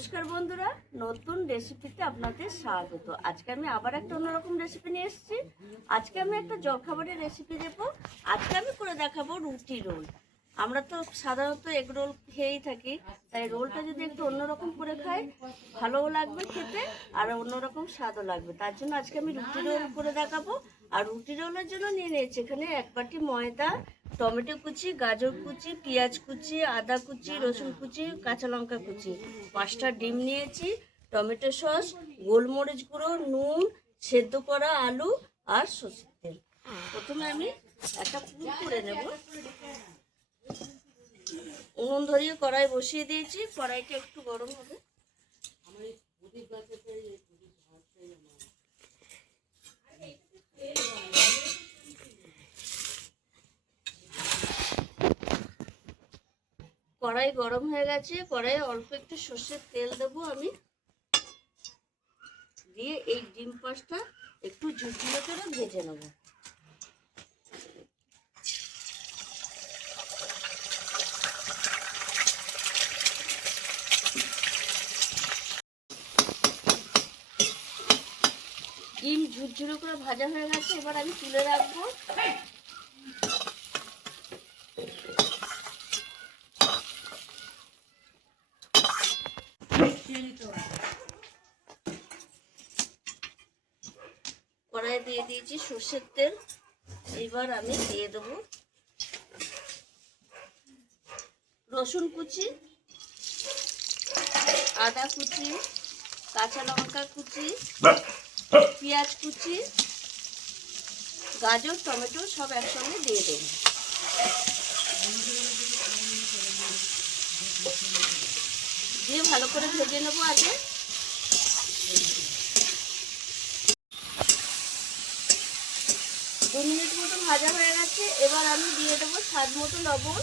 নমস্কার বন্ধুরা, নতুন রেসিপিতে আপনাদের স্বাগত। আজকে আমি আবার একটা অন্যরকম রেসিপি নিয়ে এসেছি। আজকে আমি একটা জলখাবারের রেসিপি দেবো। আজকে আমি করে দেখাবো রুটি রোল। আমরা তো সাধারণত এগ রোল খেয়েই থাকি, তাই রোলটা যদি একটু অন্যরকম করে খাই ভালোও লাগবে খেতে, আর অন্যরকম স্বাদও লাগবে। তার জন্য আজকে আমি রুটি রোল করে দেখাবো। আর রুটি রোলের জন্য নিয়ে নিয়েছি এখানে 1 বাটি ময়দা, টমেটো কুচি, গাজর কুচি, পেঁয়াজ কুচি, আদা কুচি, রসুন কুচি, কাঁচা লঙ্কা কুচি, 5টা ডিম নিয়েছি, টমেটো সস, গোলমরিচ গুঁড়ো, নুন, সেদ্ধ করা আলু আর সরষের তেল। প্রথমে আমি একটা পুর করে নেব। উনুন ধরিয়ে কড়াই বসিয়ে দিয়েছি, কড়াইটা একটু গরম হবে। কড়াই গরম হয়ে গেছে, কড়াইয়ে অল্প একটু সর্ষের তেল দেবো আমি, দিয়ে এই ডিম পাঁচটা একটু ঝুরঝুরে করে ভেজে নেব। ডিম ঝুরঝুরে করে ভাজা হয়ে গেছে, এবার আমি তুলে রাখবো। কড়াইয়ে দিয়ে দিয়েছি সর্ষের তেল, এবার আমি দিয়ে দেবো রসুন কুচি, আদা কুচি, কাঁচা লঙ্কা কুচি, পেঁয়াজ কুচি, গাজর, টমেটো সব একসঙ্গে দিয়ে দেবো। দিয়ে ভালো করে ভেজে নেবো আগে। দু মিনিট মতো ভাজা হয়ে গেছে, এবার আমি দিয়ে দেবো স্বাদ মতো লবণ,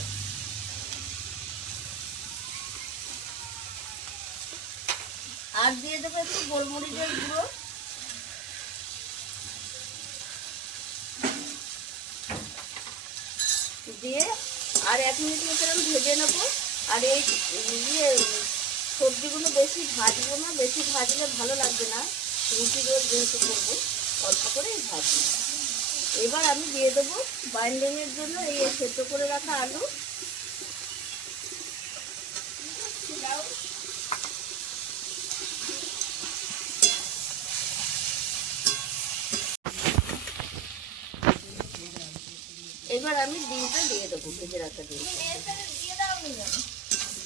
আর দিয়ে দেবো একটু গোলমরিচের গুঁড়ো, দিয়ে আর 1 মিনিট মতো আমি ভেজে নেবো। আর এই সবজিগুলো বেশি ভাজবো না, বেশি ভাজলে ভালো লাগবে না, রুটি রোল যেহেতু করবো অল্প করেই ভাজবো। এবার আমি দিয়ে দেবো বাইন্ডিংয়ের জন্য এই সেদ্ধ করে রাখা আলু, এবার আমি ডিমটা দিয়ে দেবো, ভেজে রাখা ডিমটা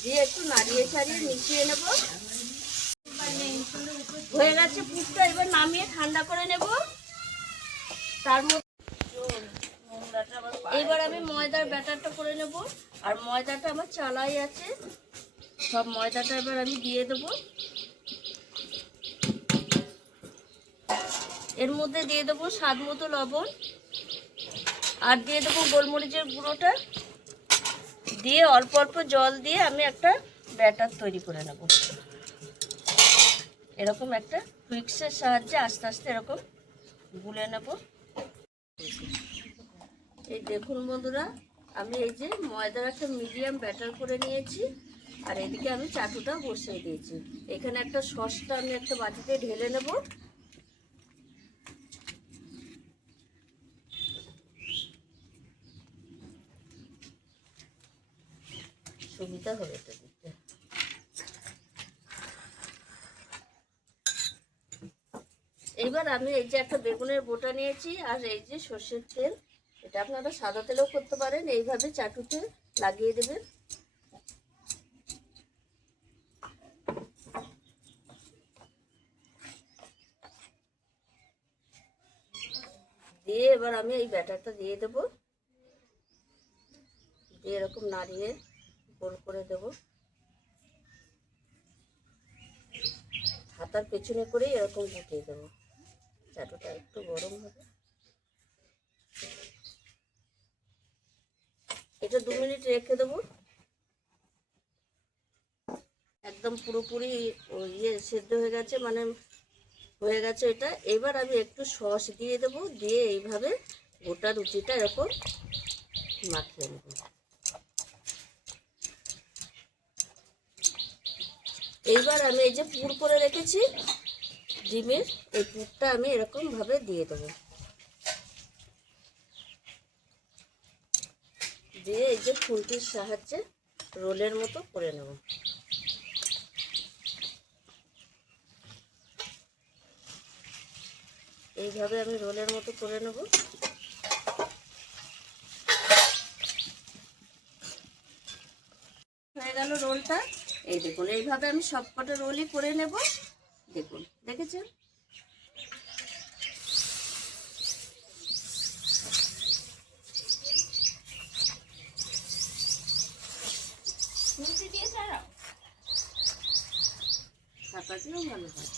দিয়ে একটু নাড়িয়ে ছাড়িয়ে মিশিয়ে নেব। হয়ে গেছে পুরটা, এবার নামিয়ে ঠান্ডা করে নেব। তার মধ্যে এবার আমি ময়দার ব্যাটারটা করে নেব। আর ময়দাটা আমার চালাই আছে, সব ময়দাটা এবার আমি দিয়ে দেবো। এর মধ্যে দিয়ে দেবো স্বাদ মতো লবণ, আর দিয়ে দেবো গোলমরিচের গুঁড়োটা, দিয়ে অল্প অল্প জল দিয়ে আমি একটা ব্যাটার তৈরি করে নেব। এরকম একটা হুইক্সের সাহায্যে আস্তে আস্তে এরকম গুলে নেব। এই দেখুন বন্ধুরা, আমি এই যে ময়দার একটা মিডিয়াম ব্যাটার করে নিয়েছি, আর এদিকে আমি চাটুটা বসিয়ে দিয়েছি। এখানে একটা সসটা আমি একটা বাটিতে ঢেলে নেব। সুবিধা হবে এটা দিতে। এইবার আমি এই যে একটা বেগুনের বোটা নিয়েছি, আর এই যে সর্ষের তেল, এটা আপনারা সাদা তেলেও করতে পারেন, এইভাবে চাটুতে লাগিয়ে দেবেন। দিয়ে এবার আমি এই ব্যাটারটা দিয়ে দেব, দিয়ে এরকম নাড়িয়ে গোল করে দেব। হাতার পেছনে করে এরকম গুটিয়ে দেবো। চাটুটা একটু গরম হবে, এটা 2 মিনিট রেখে দেবো। একদম পুরোপুরি সেদ্ধ হয়ে গেছে, মানে হয়ে গেছে এটা। এবার আমি একটু সস দিয়ে দেবো, দিয়ে এইভাবে গোটা রুটিটা এরকম মাখিয়ে নেব। এইবার আমি এই যে পুর করে রেখেছি ডিমের, এই পুরটা আমি এরকম ভাবে দিয়ে দেবো। দিয়ে এই যে খুন্তির সাহায্যে রোলের মতো করে নেব। এইভাবে আমি রোলের মতো করে নেব। হয়ে গেল রোলটা। এই দেখুন, এইভাবে আমি সবকটা রোলই করে নেব। দেখুন, দেখেছেন? ছাতা দিয়েও ভালো হয়।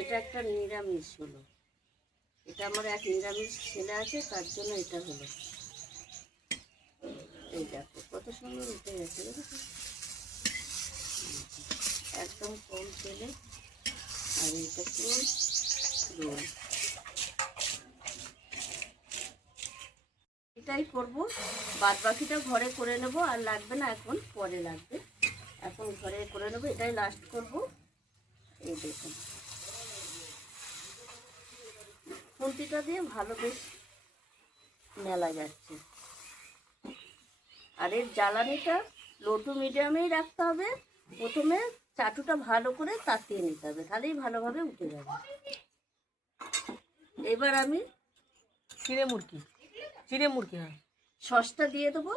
এটা একটা নিরামিষ হলো। এটা আমার এক নিরামিষ ছেলে আছে, তার জন্য এটা হলো। এই দেখো কত সুন্দর উঠে গেছে, দেখেছো? একদম কম তেলে। আর এটা পুরো রোল। এটাই করবো, বাদ বাকিটা ঘরে করে নেব। আর লাগবে না এখন, পরে লাগবে। এখন ঘরে করে নেবো, এটাই লাস্ট করব। এই দেখুন, খুন্তিটা দিয়ে ভালো বেশ মেলা যাচ্ছে। আর এর জ্বালানিটা লো টু মিডিয়ামেই রাখতে হবে। প্রথমে চাটুটা ভালো করে তাতিয়ে নিতে হবে, তাহলেই ভালোভাবে উঠে যাবে। এবার আমি চিড়ে মুরগি হয়, সসটা দিয়ে দেবো।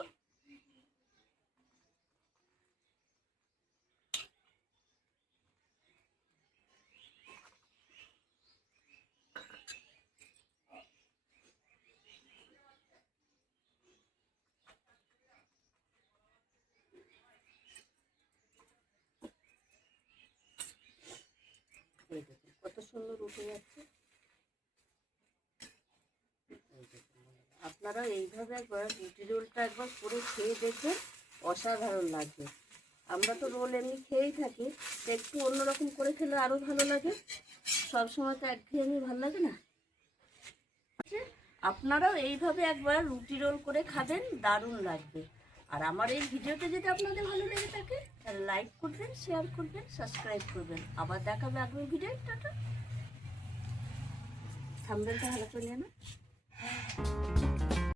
কত সুন্দর উঠে যাচ্ছে। আপনারা এইভাবে একবার রুটি রোলটা একবার করে খেয়ে দেখবেন, অসাধারণ লাগবে। আমরা তো রোল এমনি খেয়েই থাকি, একটু অন্যরকম করে খেলে আরও ভালো লাগে। সবসময় তো একঘেয়েমি ভালো লাগে না। আপনারাও এইভাবে একবার রুটি রোল করে খাবেন, দারুণ লাগবে। আর আমার এই ভিডিওটা যদি আপনাদের ভালো লেগে থাকে তাহলে লাইক করবেন, শেয়ার করবেন, সাবস্ক্রাইব করবেন। আবার দেখাবে আগামী ভিডিও। টাটা। থাম্বনেলটা ভালো করে নিয়ে না।